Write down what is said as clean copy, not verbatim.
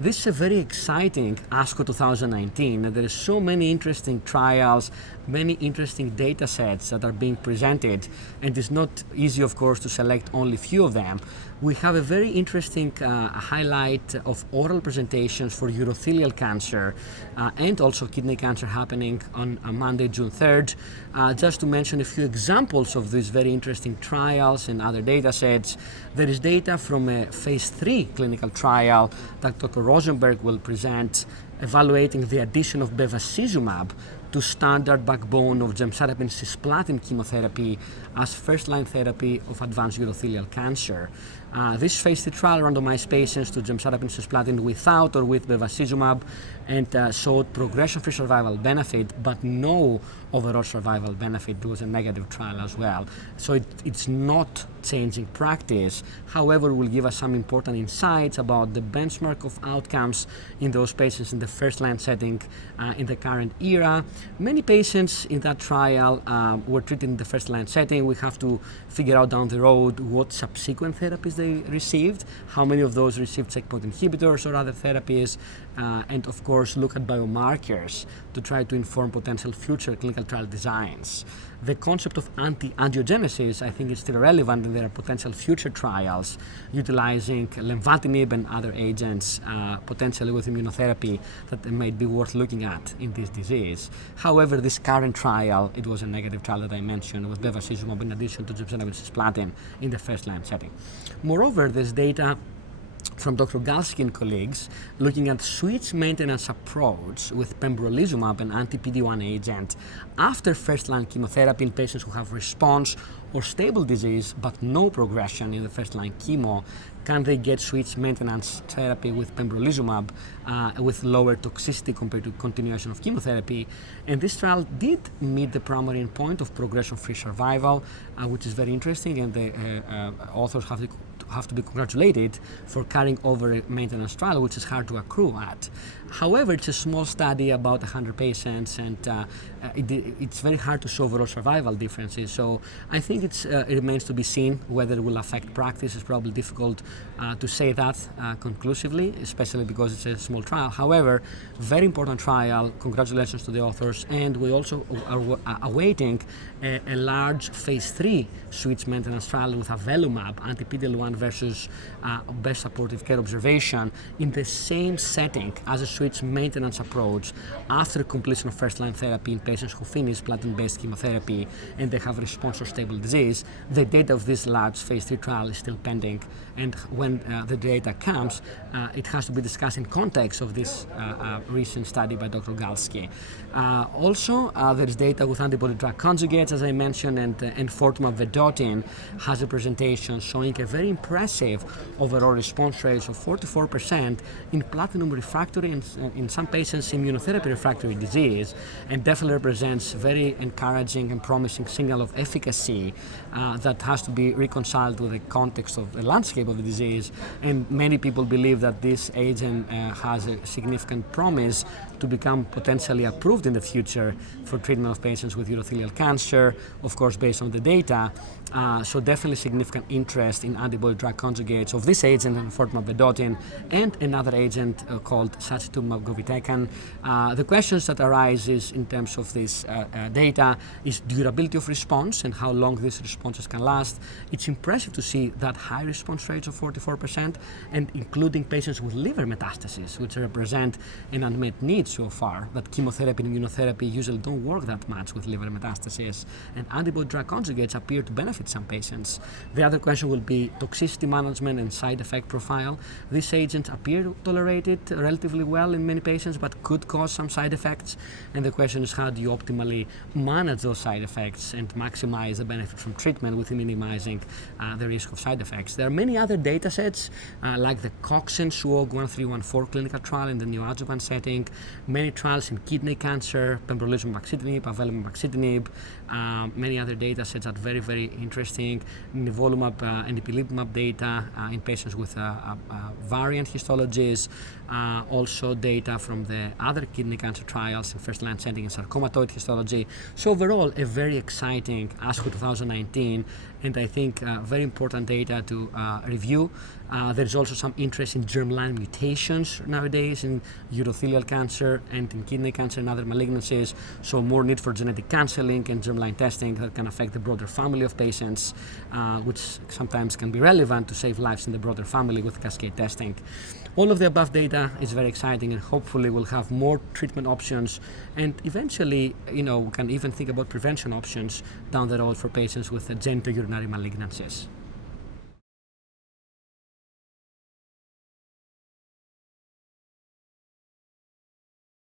This is a very exciting ASCO 2019, and there are so many interesting trials, many interesting data sets that are being presented, and it's not easy, of course, to select only a few of them. We have a very interesting highlight of oral presentations for urothelial cancer and also kidney cancer happening on Monday, June 3rd. Just to mention a few examples of these very interesting trials and other data sets, there is data from a phase 3 clinical trial that Dr. Rosenberg will present evaluating the addition of bevacizumab to standard backbone of gemcitabine cisplatin chemotherapy as first-line therapy of advanced urothelial cancer. This phase 3 trial randomized patients to gemcitabine cisplatin without or with bevacizumab and showed progression-free survival benefit, but no overall survival benefit. It was a negative trial as well. So it's not changing practice. However, it will give us some important insights about the benchmark of outcomes in those patients in the first-line setting in the current era. Many patients in that trial were treated in the first-line setting. We have to figure out down the road what subsequent therapies they received, how many of those received checkpoint inhibitors or other therapies, and of course look at biomarkers to try to inform potential future clinical trial designs. The concept of anti-angiogenesis, I think, is still relevant, and there are potential future trials utilizing lenvatinib and other agents, potentially with immunotherapy, that might be worth looking at in this disease. However, this current trial, it was a negative trial that I mentioned with bevacizumab in addition to gemcitabine cisplatin in the first-line setting. Moreover, there's data from Dr. Galsky and colleagues looking at switch maintenance approach with pembrolizumab, an anti-PD-1 agent, after first-line chemotherapy in patients who have response or stable disease but no progression in the first-line chemo. Can they get switch maintenance therapy with pembrolizumab with lower toxicity compared to continuation of chemotherapy? And this trial did meet the primary endpoint of progression-free survival, which is very interesting, and the authors have to be congratulated for carrying over a maintenance trial, which is hard to accrue at. However, it's a small study, about 100 patients, and it's very hard to show overall survival differences. So I think it remains to be seen whether it will affect practice. It's probably difficult to say that conclusively, especially because it's a small trial. However, very important trial. Congratulations to the authors, and we also are awaiting a large phase 3 switch maintenance trial with avelumab, anti-PD-L1 versus best supportive care observation in the same setting as a switch maintenance approach after completion of first-line therapy in patients who finish platinum-based chemotherapy and they have response or stable disease. The data of this large phase 3 trial is still pending, and when the data comes, it has to be discussed in context of this recent study by Dr. Galsky. Also, there is data with antibody-drug conjugates, as I mentioned, and enfortumab vedotin has a presentation showing a very impressive overall response rate of 44% in platinum refractory and in some patients immunotherapy refractory disease, and definitely represents very encouraging and promising signal of efficacy that has to be reconciled with the context of the landscape of the disease. And many people believe that this agent has a significant promise to become potentially approved in the future for treatment of patients with urothelial cancer, of course based on the data. So definitely significant interest in antibody-drug conjugates of this agent, enfortumab vedotin, and another agent called sacituzumab govitecan. The questions that arises in terms of this data is durability of response and how long these responses can last. It's impressive to see that high response rates of 44%, and including patients with liver metastases, which represent an unmet need so far, that chemotherapy and immunotherapy usually don't work that much with liver metastases, and antibody-drug conjugates appear to benefit some patients. The other question will be toxicity management and side effect profile. These agents appear tolerated relatively well in many patients, but could cause some side effects, and the question is how do you optimally manage those side effects and maximize the benefit from treatment with minimizing the risk of side effects. There are many other data sets like the Coxen SWOG 1314 clinical trial in the neoadjuvant setting, many trials in kidney cancer, pembrolizumab axitinib, avelumab axitinib, many other data sets are very, very interesting. Nivolumab and ipilimumab data in patients with variant histologies, also data from the other kidney cancer trials in first-line setting in sarcomatoid histology. So overall, a very exciting ASCO 2019, and I think very important data to review There's also some interest in germline mutations nowadays in urothelial cancer and in kidney cancer and other malignancies, so more need for genetic counseling and germline testing that can affect the broader family of patients, which sometimes can be relevant to save lives in the broader family with cascade testing. All of the above data is very exciting, and hopefully we'll have more treatment options, and eventually, we can even think about prevention options down the road for patients with genitourinary malignancies.